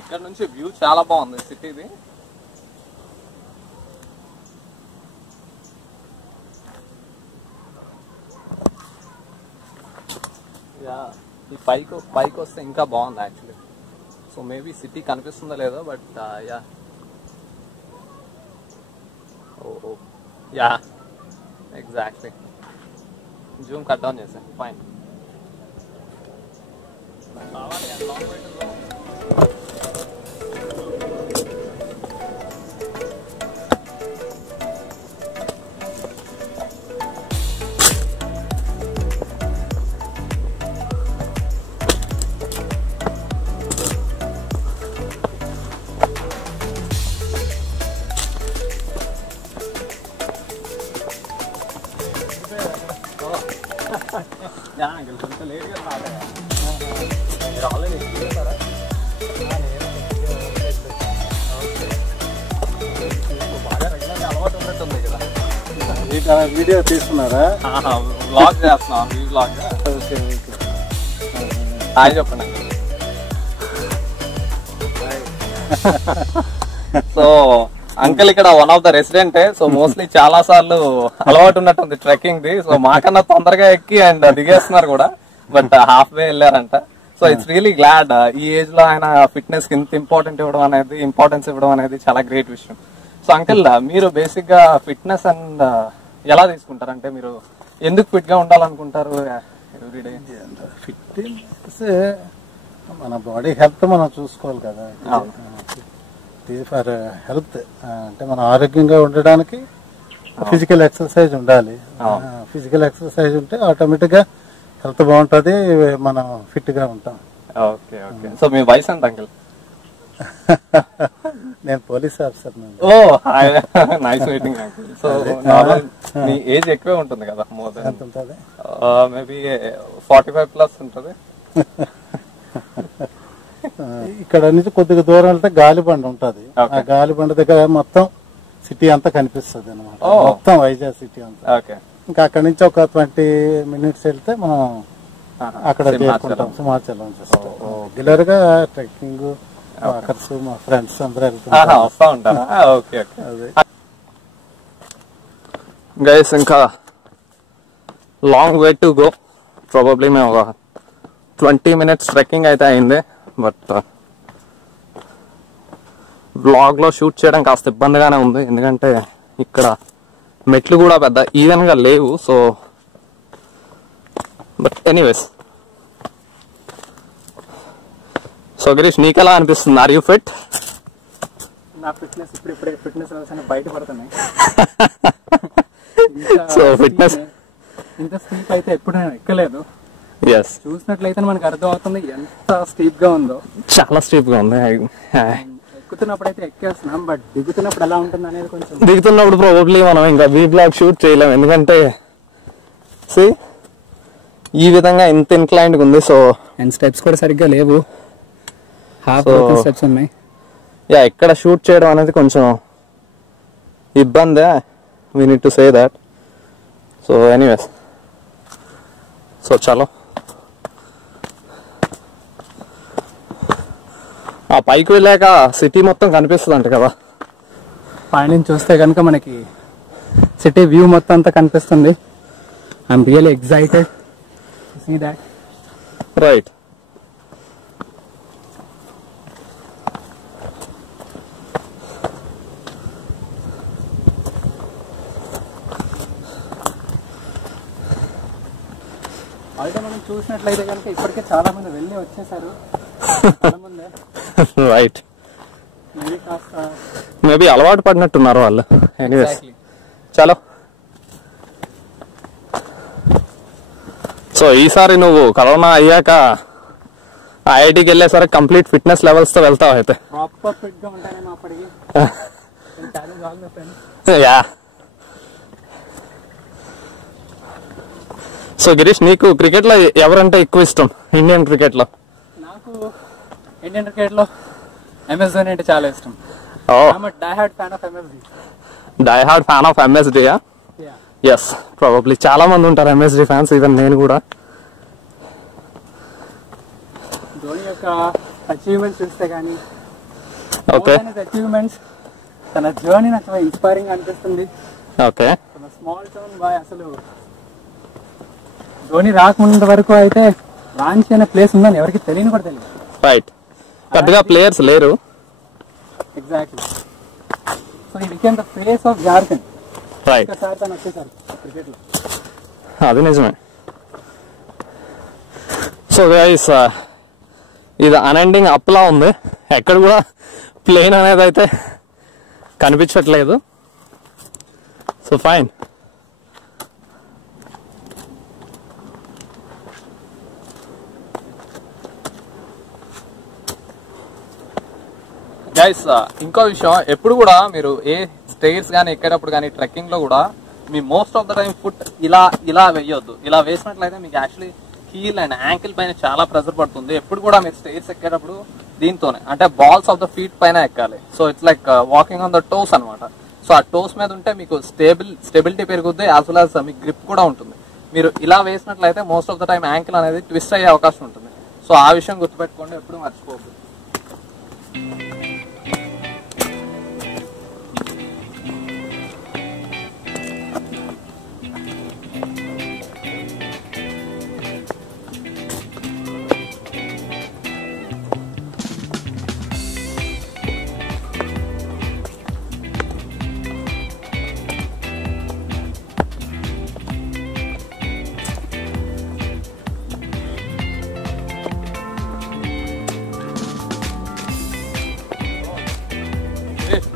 ఇక్కడ నుంచి వ్యూ చాలా బాగుంది సిటీది. ఈ పైకి వస్తే ఇంకా బాగుంది యాక్చువల్లీ. సో మేబీ సిటీ కనిపిస్తుందో లేదో but yeah exactly. Zoom cut down చేసాను. ఫైన్. కొంచెం లేట్గా మీరు ఆల్రెడీ ఎక్కిస్తారా? బాగా రెగ్యులర్గా అలవాటు ఉన్నట్టుంది కదా. వీడియో తీస్తున్నారా? వ్లాగ్ చేస్తున్నాం. ఈ వ్లాగ్. Okay okay. హాయ్ చెప్పండి. సో అంకుల్ ఇక్కడ one of the resident. So mostly చాలా సార్లు అలవాటు ఉన్నట్టుంది ట్రెక్కింగ్ ది. సో మాకన్నా తొందరగా ఎక్కి అండ్ దిగేస్తున్నారు కూడా, బట్ హాఫ్ వే వెళ్ళారంట. సో ఇట్స్ రియలీ గ్లాడ్ ఈ ఏజ్ లో ఆయన ఫిట్నెస్ కి ఇంత ఇంపార్టెన్స్ ఇవ్వడం అనేది చాలా గ్రేట్ విషయం. సో అంకుల్ మీరు బేసిక్ గా ఫిట్నెస్ అండ్ ఎలా తీసుకుంటారు? మీరు ఎందుకు ఫిట్ గా ఉండాలనుకుంటారు ఎవ్రీడే? ఫిట్నెస్ మన బాడీ హెల్త్ మనం చూసుకోవాలి కదా. ఫర్ హెల్త్ అంటే మనం ఆరోగ్యంగా ఉండడానికి ఫిజికల్ ఎక్సర్సైజ్ ఉండాలి. ఫిజికల్ ఎక్సర్సైజ్ ఉంటే ఆటోమేటిక్ గా హెల్త్ బాగుంటది, మనం ఫిట్ గా ఉంటాం. Okay okay. సో మీ వయసు ఎంత అంకుల్? నేను పోలీస్ ఆఫీసర్. ఓ నైస్ మీటింగ్ అంకుల్. సో మీ ఏజ్ ఎక్కువే ఉంటుంది కదా? మోర్ దెన్ ఎంత ఉంటుంది? మేబీ 45+ ఉంటుంది. ఇక్కడ నుంచి కొద్దిగా దూరం వెళ్తే గాలిబండ ఉంటది. ఆ గాలిబండ దగ్గర మొత్తం సిటీ అంతా కనిపిస్తుంది అనమాట. మొత్తం వైజాగ్ సిటీ అంతా. ఇంకా అక్కడ నుంచి ఒక 20 minutes వెళ్తే మనం అక్కడ చేరుకుంటాం. సింహాచలం రెగ్యులర్ గా ట్రెక్కింగ్ వాకర్స్ మా ఫ్రెండ్స్ అందరూ వెళ్తాం. గైస్ ఇంకా long way to go. Probably మేము ఒక 20 minutes ట్రెక్కింగ్ అయితే అయింది. బట్ బ్లాగ్ లో షూట్ చేయడం కాస్త ఇబ్బందిగానే ఉంది, ఎందుకంటే ఇక్కడ మెట్లు కూడా పెద్ద ఈవెన్ గా లేవు. So but anyways. So Girish నీకెలా అనిపిస్తుంది? Are you fit? నా ఫిట్నెస్ ఇప్పుడే ఫిట్నెస్ బయటపడుతున్నాయి. సో ఫిట్నెస్ ఇంత స్టీప్ అయితే ఎప్పుడు నేను ఎక్కలేదు. yes చూసినట్లయితే మనకు అర్థం అవుతుంది ఎంత స్టీప్ గా ఉందో. చాలా స్టీప్ గా ఉంది. ఎక్కుతున్నప్పుడు అయితే ఎక్కేస్తున్నాం, బట్ దిగుతున్నప్పుడు ఎలా ఉంటుంది అనేది కొంచెం. దిగుతున్నప్పుడు ప్రాబబ్లీ మనం ఇంకా వీ బ్లాగ్ షూట్ చేయలేం, ఎందుకంటే ఈ విధంగా ఇంత ఇన్క్లైన్డ్ ఉంది. సో అండ్ స్టెప్స్ కూడా సరిగ్గా లేవు, హాఫ్ స్టెప్స్ ఉన్నాయి. యా ఇక్కడ షూట్ చేయడం అనేది కొంచెం ఇబ్బందే. We need to say that. So anyways, so చలో ఆ పైకి వెళ్ళాక సిటీ మొత్తం కనిపిస్తుంది అంట కదా. పైనుంచి చూస్తే కనుక మనకి సిటీ వ్యూ మొత్తం అంతా కనిపిస్తుంది. I'm really excited to see that. Right. అయితే మనం చూసినట్లయితే కనుక ఇప్పటికే చాలా మంది వెళ్ళి వచ్చేసారు. రైట్. మేబీ అలవాటు పడినట్టున్నారు వాళ్ళు. ఎనీవేస్ చలో. సో ఈసారి నువ్వు కరోనా అయ్యాక ఐఐటికి వెళ్ళేసరికి కంప్లీట్ ఫిట్నెస్ లెవెల్స్ తో వెళ్తావు అయితే. ప్రాపర్ ఫిట్ గా ఉంటానేమో అప్పటికి. యా. సో గిరీష్ నీకు క్రికెట్ లో ఎవరంటే ఎక్కువ ఇష్టం ఇండియన్ క్రికెట్ లో? నాకు ఇండియన్ క్రికెట్ లో MS ధోని అంటే చాలా ఇష్టం. Die hard fan of MSD. Yes, probably చాలా మంది ఉంటారు MSD ఫ్యాన్స్, ఈవెన్ నేను కూడా. ధోని యొక్క అచీవ్మెంట్స్ చూస్తే కానీ ఓకే అచీవ్మెంట్స్ తన జర్నీ నాకు ఇన్స్పైరింగ్ అనిపిస్తుంది. ఓకే తన స్మాల్ టౌన్ బాయ్ అసలు ధోని రాకముందు వరకు అయితే రాంచీ అనే ప్లేస్ ఉందని ఎవరికి తెలియని కూడా తెలియదు. రైట్, పెద్దగా ప్లేయర్స్ లేరు. Exactly. So he became the face of Jharkhand. Right, ఒకసారి తను వచ్చేసారు క్రికెట్ లో. అది నిజమే. సో గైస్ ఇది అన్ఎండింగ్ అప్లా ఉంది, ఎక్కడ కూడా ప్లేన్ అనేది అయితే కనిపించట్లేదు. So fine. గైస్ ఇంకో విషయం, ఎప్పుడు కూడా మీరు ఏ స్టేర్స్ కానీ ఎక్కేటప్పుడు కానీ ట్రెక్కింగ్ లో కూడా మీ most of the time foot ఇలా వేయొద్దు. ఇలా వేసినట్లయితే మీకు యాక్చువల్లీ హీల్ అండ్ యాంకిల్ పైన చాలా ప్రెషర్ పడుతుంది. ఎప్పుడు కూడా మీరు స్టేర్స్ ఎక్కేటప్పుడు దీంతోనే అంటే బాల్స్ ఆఫ్ ద ఫీట్ పైన ఎక్కాలి. So it's like walking on the toes అనమాట. సో ఆ టోస్ మీద ఉంటే మీకు స్టెబిలిటీ పెరుగుద్ది, యాజ్ వెల్ యాజ్ మీకు గ్రిప్ కూడా ఉంటుంది. మీరు ఇలా వేసినట్లయితే most of the time ankle అనేది ట్విస్ట్ అయ్యే అవకాశం ఉంటుంది. సో ఆ విషయం గుర్తుపెట్టుకోండి, ఎప్పుడు మర్చిపోవద్దు.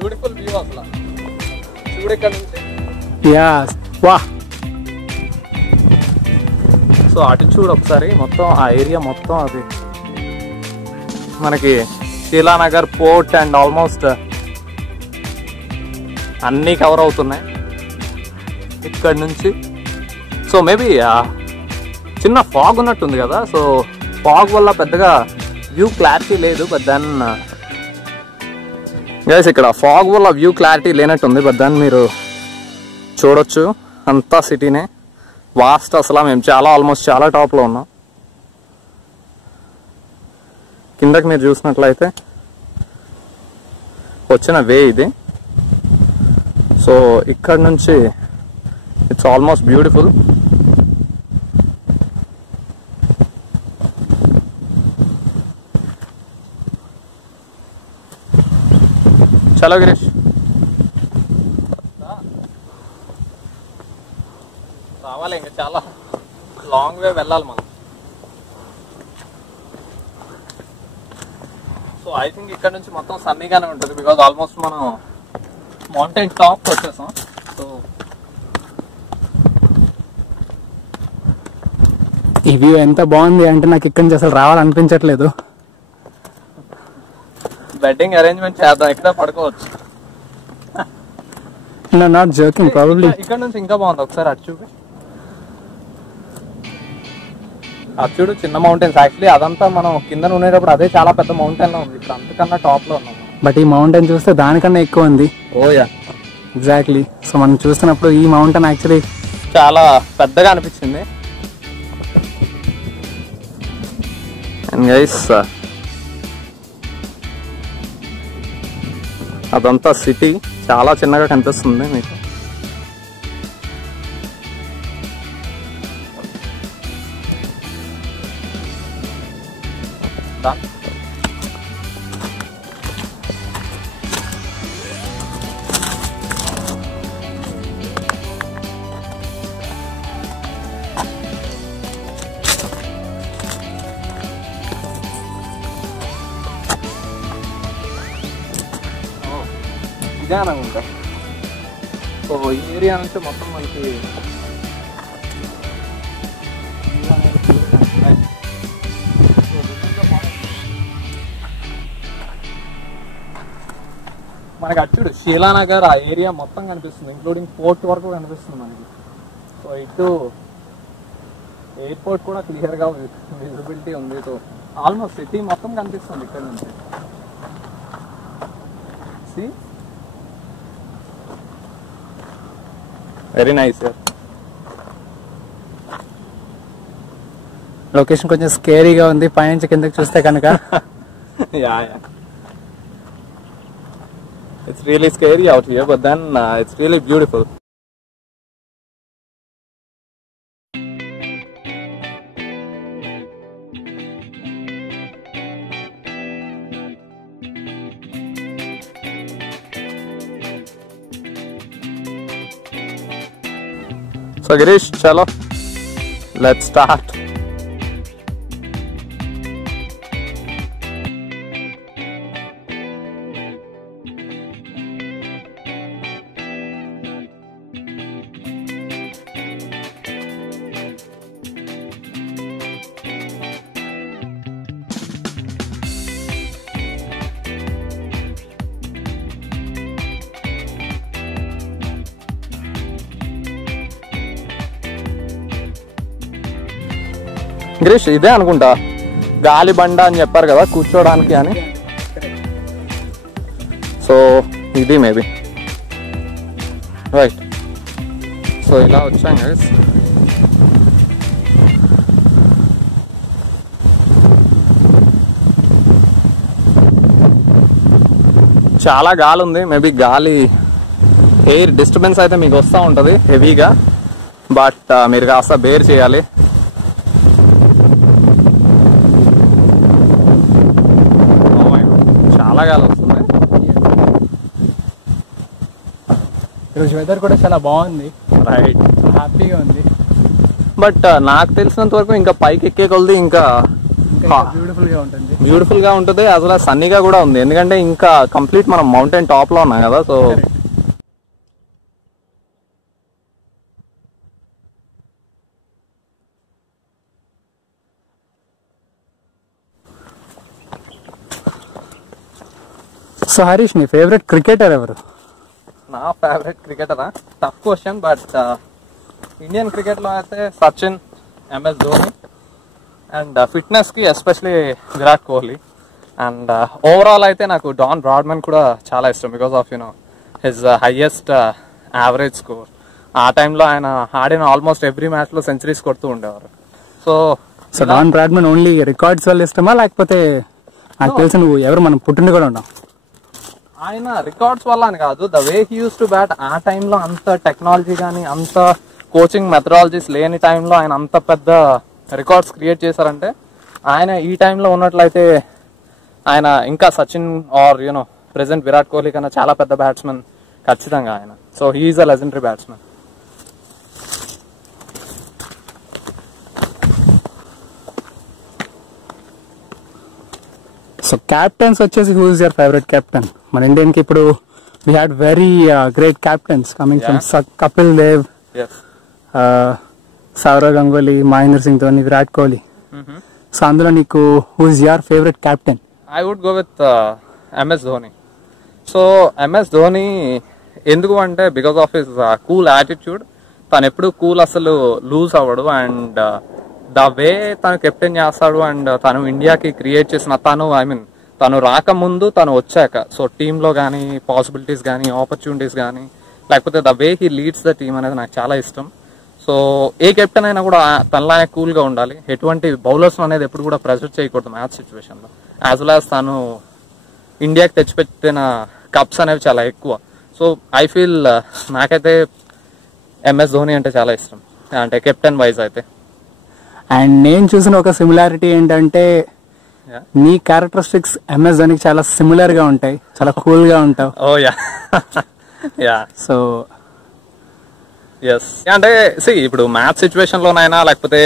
బ్యూటిఫుల్ వ్యూ అసలు చూడు ఇక్కడ నుంచి. వా సో అటు చూడు ఒకసారి, మొత్తం ఆ ఏరియా మొత్తం అది మనకి శీలానగర్ పోర్ట్ అండ్ ఆల్మోస్ట్ అన్నీ కవర్ అవుతున్నాయి ఇక్కడ నుంచి. సో మేబీ చిన్న ఫాగ్ ఉన్నట్టుంది కదా, సో ఫాగ్ వల్ల పెద్దగా వ్యూ క్లారిటీ లేదు. బట్ దెన్ గైస్ ఇక్కడ ఫాగ్ వల్ల వ్యూ క్లారిటీ లేనట్టుంది. బట్ దెన్ మీరు చూడొచ్చు అంతా సిటీనే వాస్ట్. అసలు మేము ఆల్మోస్ట్ చాలా టాప్లో ఉన్నాం. కిందకి మీరు చూసినట్లయితే వచ్చిన వే ఇది. సో ఇక్కడ నుంచి ఇట్స్ ఆల్మోస్ట్ బ్యూటిఫుల్. చలో గిరీష్, రావాలి ఇంకా చాలా లాంగ్ వే వెళ్ళాలి మనం. సో ఐ థింక్ ఇక్కడ నుంచి మొత్తం సన్నీగానే ఉంటుంది, బికాజ్ ఆల్మోస్ట్ మనం మౌంటైన్ టాప్ వచ్చేసాం. సో ఈ వ్యూ ఎంత బాగుంది అంటే నాకు ఇక్కడి నుంచి అసలు రావాలనిపించట్లేదు. బెడ్డింగ్ అరేంజ్మెంట్ చేద్దాం, ఇక్కడ పడుకోవచ్చు. నాట్ జోకింగ్, ప్రాబబ్లీ ఇక్కడ నుంచి ఇంకా బాగుంది. ఒకసారి అటు చూపి, అటు చూడు చిన్న మౌంటైన్స్. యాక్చువల్లీ అదంతా మనం కింద ఉండేటప్పుడు అదే చాలా పెద్ద మౌంటైన్ లో ఉంది, ఇప్పుడు అంతకన్నా టాప్ లో ఉన్నాం. బట్ ఈ మౌంటైన్ చూస్తే దానికన్నా ఎక్కువ ఉంది. ఓయా ఎగ్జాక్ట్లీ. సో మనం చూస్తున్నప్పుడు ఈ మౌంటైన్ యాక్చువల్లీ చాలా పెద్దగా అనిపించింది. అండ్ గైస్ అదంతా సిటీ చాలా చిన్నగా కనిపిస్తుంది మీకు. ఇదే అనుకుంటా. సో ఈ ఏరియా నుంచి మొత్తం మనకి మనకి అచ్చుడు శీలానగర్ ఆ ఏరియా మొత్తం కనిపిస్తుంది, ఇంక్లూడింగ్ పోర్ట్ వరకు కనిపిస్తుంది మనకి. సో ఇటు ఎయిర్పోర్ట్ కూడా క్లియర్గా విజిబిలిటీ ఉంది. సో ఆల్మోస్ట్ సిటీ మొత్తం కనిపిస్తుంది ఇక్కడ నుంచి. Very nice. లొకేషన్ కొంచెం స్కేరీగా ఉంది పైనుంచి కిందకి చూస్తే కనుక. Yeah yeah It's really scary out here, but then it's really beautiful. So Girish, chalo, let's start. Girish, ఇదే అనుకుంటా గాలి బండ అని చెప్పారు కదా కూర్చోడానికి అని. సో ఇది మేబీ రైట్. సో ఇలా వచ్చాం గైస్. చాలా గాలి ఉంది. మేబీ గాలి ఎయిర్ డిస్టర్బెన్స్ అయితే మీకు వస్తూ ఉంటుంది హెవీగా, బట్ మీరు కాస్త బేర్ చేయాలి. చాలా గాలి వస్తుంది. ఈరోజు వెదర్ కూడా చాలా బాగుంది, రైట్, హ్యాపీగా ఉంది. బట్ నాకు తెలిసినంత వరకు ఇంకా పైకి ఎక్కే కొలది ఇంకా బ్యూటిఫుల్ గా ఉంటుంది. అసలు సన్నీగా కూడా ఉంది, ఎందుకంటే ఇంకా కంప్లీట్ మనం మౌంటైన్ టాప్ లో ఉన్నాం కదా. సో సో హరీష్, నీ ఫేవరెట్ క్రికెటర్ ఎవరు? నా ఫేవరెట్ క్రికెటరా? Tough question, but Indian cricket లో అయితే Sachin, MS Dhoni, and fitness కి especially Virat Kohli. And overall అయితే నాకు డాన్ బ్రాడ్మన్ కూడా చాలా ఇష్టం, because of his highest average score. ఆ టైంలో ఆయన ఆడిన ఆల్మోస్ట్ ఎవ్రీ మ్యాచ్ లో సెంచరీస్ కొడుతూ ఉండేవారు. So Don Bradman only records వల్ల ఇష్టమా, లేకపోతే నాకు తెలిసి నువ్వు ఎవరు మనం పుట్టింది కూడా ఉన్నావు? ఆయన రికార్డ్స్ వల్ల అని కాదు, the way he use to bat. ఆ టైంలో అంత టెక్నాలజీ కానీ అంత కోచింగ్ మెథడాలజీస్ లేని టైంలో ఆయన అంత పెద్ద రికార్డ్స్ క్రియేట్ చేశారంటే, ఆయన ఈ టైంలో ఉన్నట్లయితే ఆయన ఇంకా సచిన్ ఆర్ ప్రెసెంట్ విరాట్ కోహ్లీ కన్నా చాలా పెద్ద బ్యాట్స్మెన్ ఖచ్చితంగా ఆయన. So he is a legendary batsmen. So captains వచ్చేసి who is your favourite captain? మన ఇండియన్ కి ఇప్పుడు we had very great captains coming from Kapil Dev, Sourav Ganguly, Mahendra Singh Dhoni, Virat Kohli. So అందులో నీకు who is your favourite captain? I would go with MS Dhoni. So MS Dhoni ఎందుకు అంటే because of his cool attitude. తను ఎప్పుడు cool, అసలు లూజ్ అవ్వడు. అండ్ ద వే తను కెప్టెన్ చేస్తాడు, and తను ఇండియాకి క్రియేట్ చేసిన తను రాకముందు తను వచ్చాక, సో టీంలో కానీ పాసిబిలిటీస్ కానీ ఆపర్చునిటీస్ కానీ, లేకపోతే the way he leads the team అనేది నాకు చాలా ఇష్టం. సో ఏ కెప్టెన్ అయినా కూడా తనలానే కూల్గా ఉండాలి, ఎటువంటి బౌలర్స్ అనేది ఎప్పుడు కూడా ప్రెషర్ చేయకూడదు మ్యాచ్ సిచ్యువేషన్లో. యాజ్ వెల్ యాజ్ తను ఇండియాకి తెచ్చిపెట్టిన కప్స్ అనేవి చాలా ఎక్కువ. సో ఐ ఫీల్ నాకైతే MS ధోని అంటే చాలా ఇష్టం, అంటే కెప్టెన్ వైజ్ అయితే. అండ్ నేను చూసిన ఒక సిమిలారిటీ ఏంటంటే, నీ క్యారెక్టరిస్టిక్స్ MS ధోనికి చాలా సిమిలర్ గా ఉంటాయి, చాలా కూల్ గా ఉంటావు. ఓ యా యా. సో ఎస్, అంటే ఇప్పుడు మ్యాచ్ సిచ్యువేషన్ లోనైనా లేకపోతే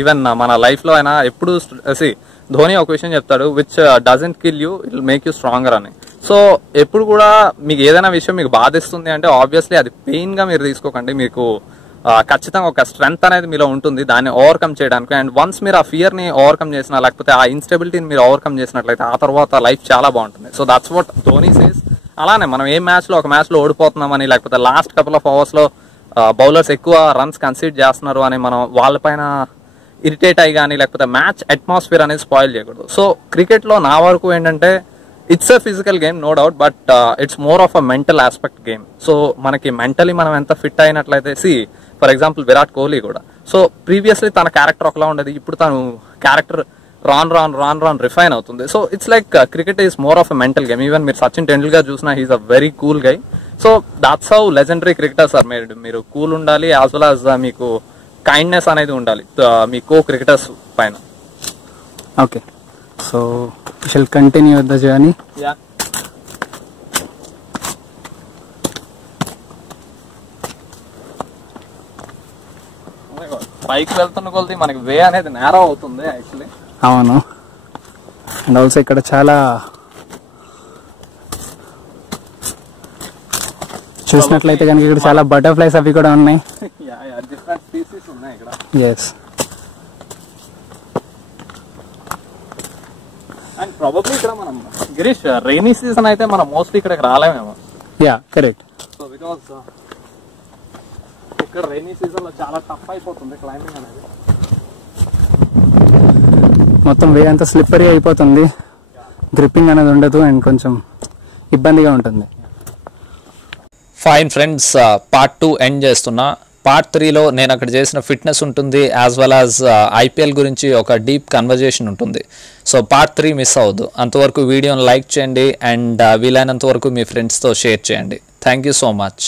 ఈవెన్ మన లైఫ్ లో అయినా ఎప్పుడు ధోని ఒక విషయం చెప్తాడు, which doesn't kill you, it will make you stronger అని. సో ఎప్పుడు కూడా మీకు ఏదైనా విషయం మీకు బాధిస్తుంది అంటే ఆబ్వియస్లీ అది పెయిన్ గా మీరు తీసుకోకండి. మీకు ఖచ్చితంగా ఒక స్ట్రెంగ్త్ అనేది మీలో ఉంటుంది దాన్ని ఓవర్కమ్ చేయడానికి. అండ్ వన్స్ మీరు ఆ ఫియర్ ని ఓవర్కమ్ చేసినా, లేకపోతే ఆ ఇన్స్టెబిలిటీని మీరు ఓవర్కమ్ చేసినట్లయితే ఆ తర్వాత లైఫ్ చాలా బాగుంటుంది. So that's what Dhoni says. అలానే మనం ఏ మ్యాచ్ లో ఒక మ్యాచ్ లో ఓడిపోతున్నామని, లేకపోతే లాస్ట్ కపుల్ ఆఫ్ అవర్స్ లో బౌలర్స్ ఎక్కువ రన్స్ కన్సీడ్ చేస్తున్నారు అని మనం వాళ్ళపైన ఇరిటేట్ అయ్యి కానీ, లేకపోతే మ్యాచ్ అట్మాస్ఫియర్ అనేది స్పాయిల్ చేయకూడదు. సో క్రికెట్ లో నా వరకు ఏంటంటే it's a physical game no doubt, but it's more of a mental aspect game. So మనకి మెంటలీ మనం ఎంత ఫిట్ అయినట్లయితే, ఫర్ ఎగ్జాంపుల్ విరాట్ కోహ్లీ కూడా, సో ప్రీవియస్లీ తన క్యారెక్టర్ ఒకలా ఉండేది, ఇప్పుడు తను క్యారెక్టర్ రాన్ రిఫైన్ అవుతుంది. So it's like cricket is more of a mental game. Even మీరు సచిన్ టెండూల్కర్ చూసినా he's a very cool guy. So that's how legendary cricketers are made. మీరు కూల్ ఉండాలి, యాజ్ వెల్ యాజ్ మీకు కైండ్నెస్ అనేది ఉండాలి మీ కో క్రికెటర్స్ పైన. Okay, so we shall continue with the journey. Yeah. పైకి వెళ్తున్న కొలది మనకి వే అనేది నేరో అవుతుంది యాక్చువల్లీ. అవును, అండ్ ఆల్సో ఇక్కడ చాలా చూసినట్లయితే కనుక ఇక్కడ చాలా బటర్ఫ్లైస్ అవి కూడా ఉన్నాయి. డిఫరెంట్ స్పీసీస్ ఉన్నాయి ఇక్కడ. ఎస్, అండ్ ప్రాబబ్లీ ఇక్కడ మనం గిరీష్ రైనీ సీజన్ అయితే మనం మోస్ట్లీ ఇక్కడికి రాలేమేమో. Yeah correct. సో బికాస్ ఇక్కడ రైనీ సీజన్ లో చాలా టఫ్ అయిపోతుంది క్లైంబింగ్ అనేది. మొత్తం వే అంతా స్లిప్పరీ అయిపోతుంది, గ్రిప్పింగ్ అనేది ఉండదు అండ్ కొంచెం ఇబ్బందిగా ఉంటుంది. ఫైన్ ఫ్రెండ్స్, పార్ట్ 2 ఎండ్ చేస్తున్నా. పార్ట్ 3లో నేను అక్కడ చేసిన ఫిట్నెస్ ఉంటుంది, యాజ్ వెల్ యాజ్ ఐపీఎల్ గురించి ఒక డీప్ కన్వర్జేషన్ ఉంటుంది. సో పార్ట్ 3 మిస్ అవ్వద్దు. అంతవరకు వీడియోని లైక్ చేయండి అండ్ వీలైనంత వరకు మీ ఫ్రెండ్స్తో షేర్ చేయండి. Thank you so much.